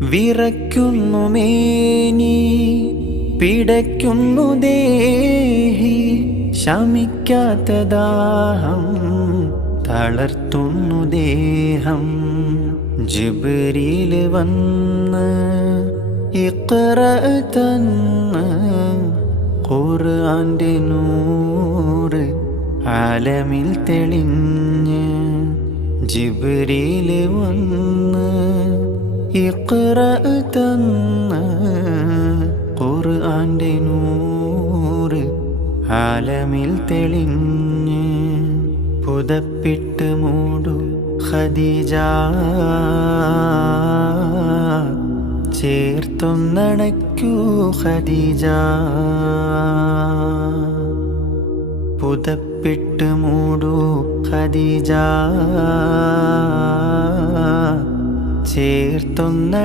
വിറയ്ക്കുന്നു മേനി, പിടയ്ക്കുന്നു ദേഹി, ശമിക്കാത്ത ദാഹം തളർത്തുന്നു ദേഹം. ജിബ്രീൽ വന്ന് ഇഖ്റ തന്ന്, ഖുർആന്റെ നൂറ് ആലമിൽ തെളിഞ്ഞ്. ജിബ്രീൽ വന്ന് ഇഖ്റ തന്ന്, ഖുർആന്റെ നൂറ് ആലമിൽ തെളിഞ്ഞ്. പുതപ്പിട്ട് മൂടു ഖദീജ, ചേർത്തൊന്നണയ്ക്കൂ ഖദീജ. പുതപ്പിട്ട് മൂടു ഖദീജ, ചേർത്തൊന്ന